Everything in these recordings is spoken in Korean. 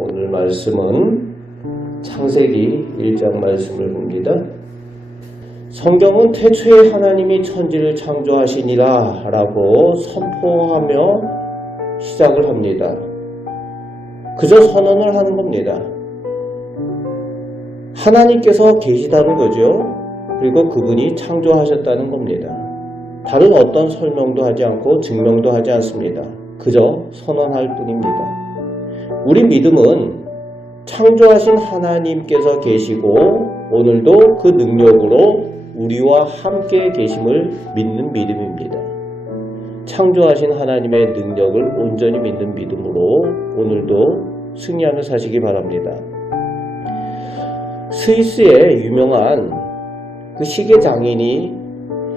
오늘 말씀은 창세기 1장 말씀을 봅니다. 성경은 태초에 하나님이 천지를 창조하시니라 라고 선포하며 시작을 합니다. 그저 선언을 하는 겁니다. 하나님께서 계시다는 거죠. 그리고 그분이 창조하셨다는 겁니다. 다른 어떤 설명도 하지 않고 증명도 하지 않습니다. 그저 선언할 뿐입니다. 우리 믿음은 창조하신 하나님께서 계시고 오늘도 그 능력으로 우리와 함께 계심을 믿는 믿음입니다. 창조하신 하나님의 능력을 온전히 믿는 믿음으로 오늘도 승리하며 사시기 바랍니다. 스위스에 유명한 그 시계 장인이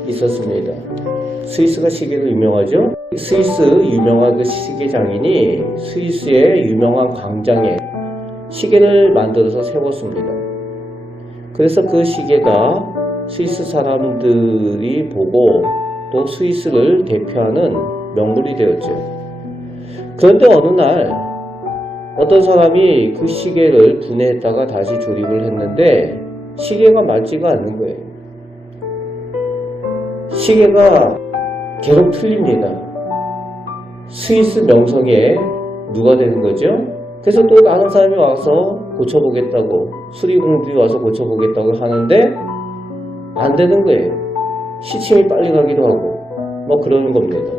있었습니다. 스위스가 시계로 유명하죠? 스위스 유명한 그 시계 장인이 스위스의 유명한 광장에 시계를 만들어서 세웠습니다. 그래서 그 시계가 스위스 사람들이 보고 또 스위스를 대표하는 명물이 되었죠. 그런데 어느 날 어떤 사람이 그 시계를 분해했다가 다시 조립을 했는데 시계가 맞지가 않는 거예요. 시계가 계속 틀립니다. 스위스 명성에 누가 되는 거죠? 그래서 또 다른 사람이 와서 고쳐보겠다고, 수리공들이 와서 고쳐보겠다고 하는데 안 되는 거예요. 시침이 빨리 가기도 하고 뭐 그러는 겁니다.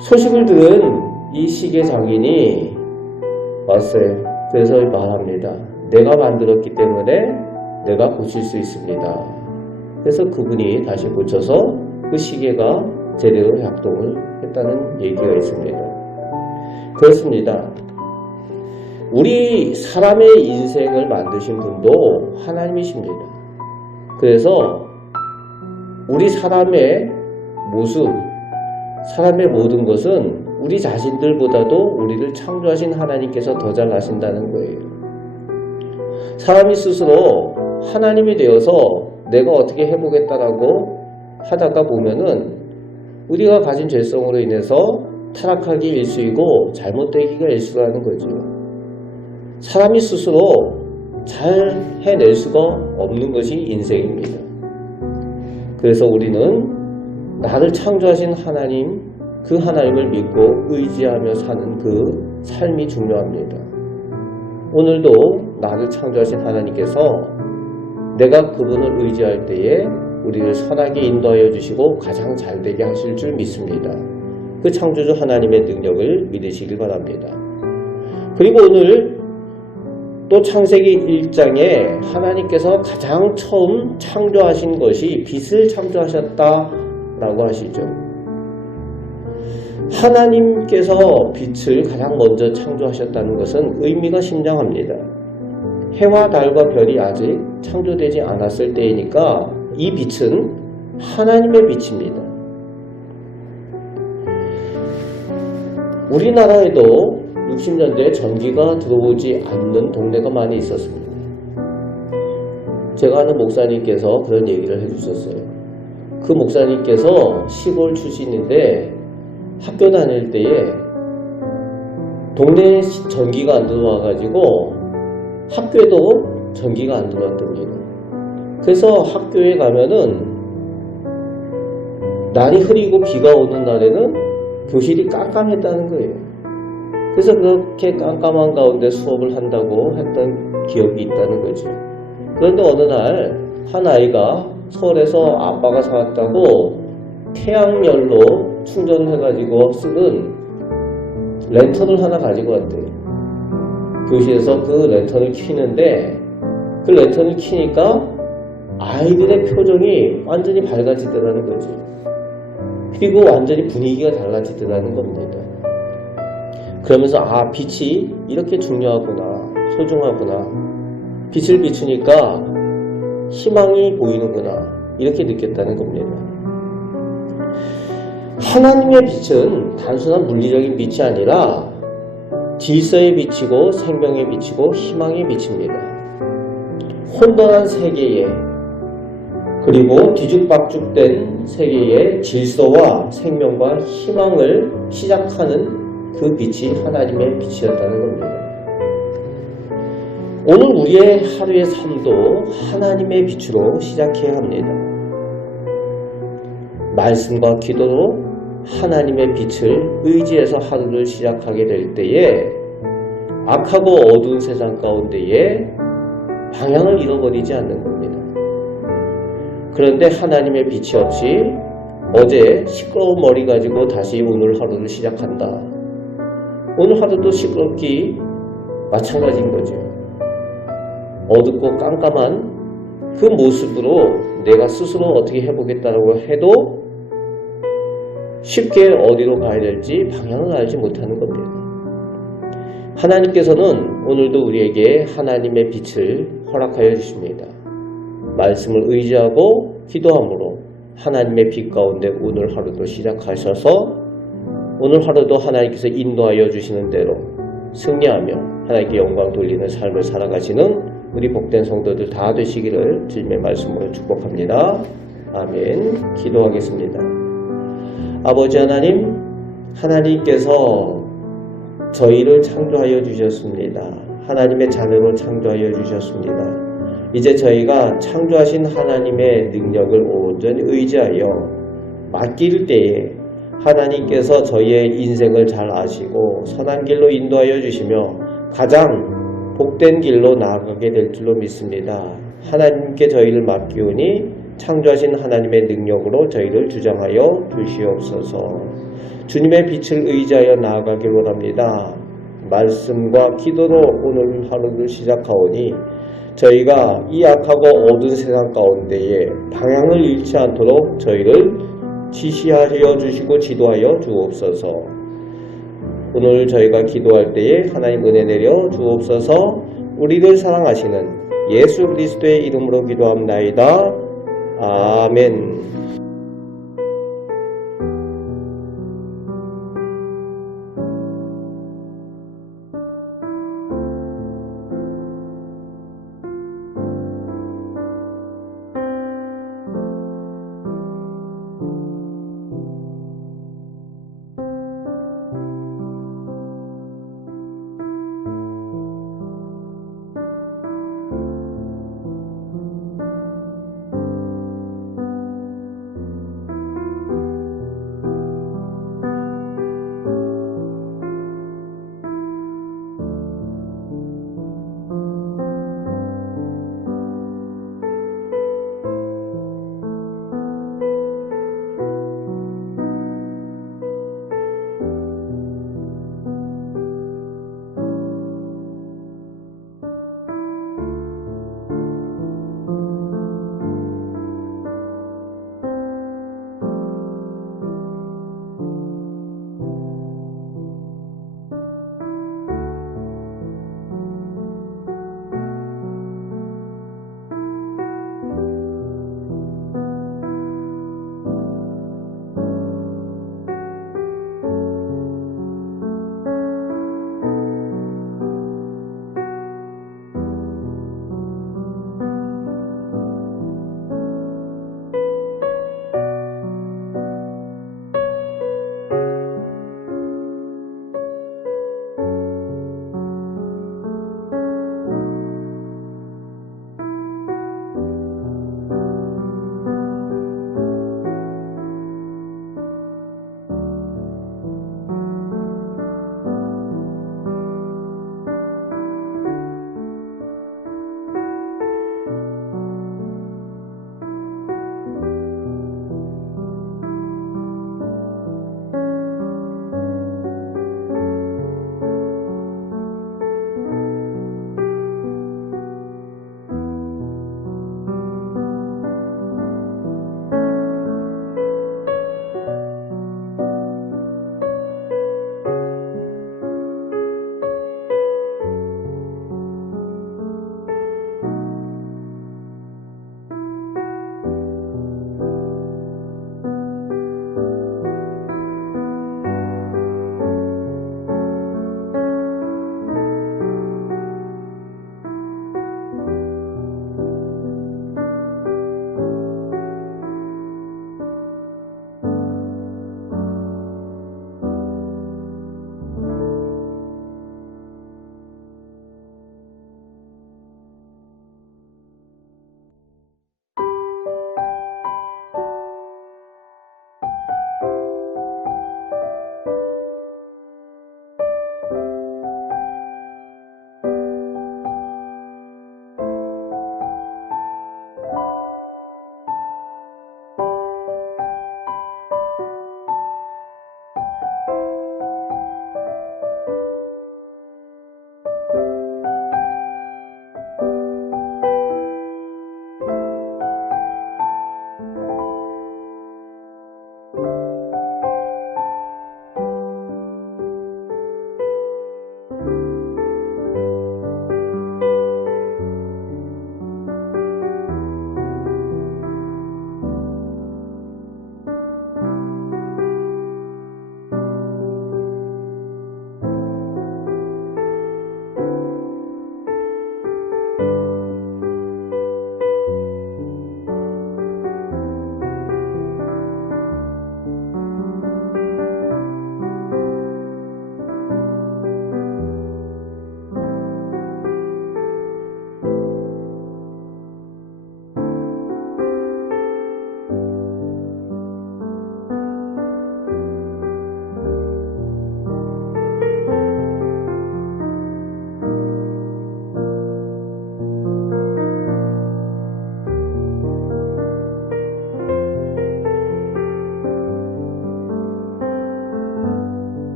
소식을 들은 이 시계 장인이 왔어요. 그래서 말합니다. 내가 만들었기 때문에 내가 고칠 수 있습니다. 그래서 그분이 다시 고쳐서 그 시계가 제대로 작동을 했다는 얘기가 있습니다. 그렇습니다. 우리 사람의 인생을 만드신 분도 하나님이십니다. 그래서 우리 사람의 모습, 사람의 모든 것은 우리 자신들보다도 우리를 창조하신 하나님께서 더 잘 아신다는 거예요. 사람이 스스로 하나님이 되어서 내가 어떻게 해보겠다라고 하다가 보면은 우리가 가진 죄성으로 인해서 타락하기 일수이고 잘못되기가 일수라는 거죠. 사람이 스스로 잘 해낼 수가 없는 것이 인생입니다. 그래서 우리는 나를 창조하신 하나님, 그 하나님을 믿고 의지하며 사는 그 삶이 중요합니다. 오늘도 나를 창조하신 하나님께서 내가 그분을 의지할 때에 우리를 선하게 인도하여 주시고 가장 잘되게 하실 줄 믿습니다. 그 창조주 하나님의 능력을 믿으시길 바랍니다. 그리고 오늘 또 창세기 1장에 하나님께서 가장 처음 창조하신 것이 빛을 창조하셨다라고 하시죠. 하나님께서 빛을 가장 먼저 창조하셨다는 것은 의미가 심장합니다. 해와 달과 별이 아직 창조되지 않았을 때이니까 이 빛은 하나님의 빛입니다. 우리나라에도 60년대에 전기가 들어오지 않는 동네가 많이 있었습니다. 제가 아는 목사님께서 그런 얘기를 해주셨어요. 그 목사님께서 시골 출신인데 학교 다닐 때에 동네에 전기가 안 들어와가지고 학교에도 전기가 안 들어왔답니다. 그래서 학교에 가면은 날이 흐리고 비가 오는 날에는 교실이 깜깜했다는 거예요. 그래서 그렇게 깜깜한 가운데 수업을 한다고 했던 기억이 있다는 거죠. 그런데 어느 날 한 아이가 서울에서 아빠가 사왔다고 태양열로 충전을 해가지고 쓰는 랜턴을 하나 가지고 왔대요. 교실에서 그 랜턴을 켜는데 그 랜턴을 켜니까 아이들의 표정이 완전히 밝아지더라는 거죠. 그리고 완전히 분위기가 달라지더라는 겁니다. 그러면서 빛이 이렇게 중요하구나, 소중하구나, 빛을 비추니까 희망이 보이는구나 이렇게 느꼈다는 겁니다. 하나님의 빛은 단순한 물리적인 빛이 아니라 질서의 빛이고 생명의 빛이고 희망의 빛입니다. 혼돈한 세계에 그리고 뒤죽박죽된 세계의 질서와 생명과 희망을 시작하는 그 빛이 하나님의 빛이었다는 겁니다. 오늘 우리의 하루의 삶도 하나님의 빛으로 시작해야 합니다. 말씀과 기도로 하나님의 빛을 의지해서 하루를 시작하게 될 때에 악하고 어두운 세상 가운데에 방향을 잃어버리지 않는 겁니다. 그런데 하나님의 빛이 없이 어제 시끄러운 머리 가지고 다시 오늘 하루를 시작한다. 오늘 하루도 시끄럽기 마찬가지인 거죠. 어둡고 깜깜한 그 모습으로 내가 스스로 어떻게 해보겠다라고 해도 쉽게 어디로 가야 될지 방향을 알지 못하는 겁니다. 하나님께서는 오늘도 우리에게 하나님의 빛을 허락하여 주십니다. 말씀을 의지하고 기도함으로 하나님의 빛 가운데 오늘 하루도 시작하셔서 오늘 하루도 하나님께서 인도하여 주시는 대로 승리하며 하나님께 영광 돌리는 삶을 살아가시는 우리 복된 성도들 다 되시기를 주님의 말씀으로 축복합니다. 아멘. 기도하겠습니다. 아버지 하나님, 하나님께서 저희를 창조하여 주셨습니다. 하나님의 자녀로 창조하여 주셨습니다. 이제 저희가 창조하신 하나님의 능력을 온전히 의지하여 맡길 때에 하나님께서 저희의 인생을 잘 아시고 선한 길로 인도하여 주시며 가장 복된 길로 나아가게 될 줄로 믿습니다. 하나님께 저희를 맡기오니 창조하신 하나님의 능력으로 저희를 주장하여 주시옵소서. 주님의 빛을 의지하여 나아가길 원합니다. 말씀과 기도로 오늘 하루를 시작하오니 저희가 이 악하고 어두운 세상 가운데에 방향을 잃지 않도록 저희를 지시하여 주시고 지도하여 주옵소서. 오늘 저희가 기도할 때에 하나님 은혜 내려 주옵소서. 우리를 사랑하시는 예수 그리스도의 이름으로 기도합나이다. 아멘.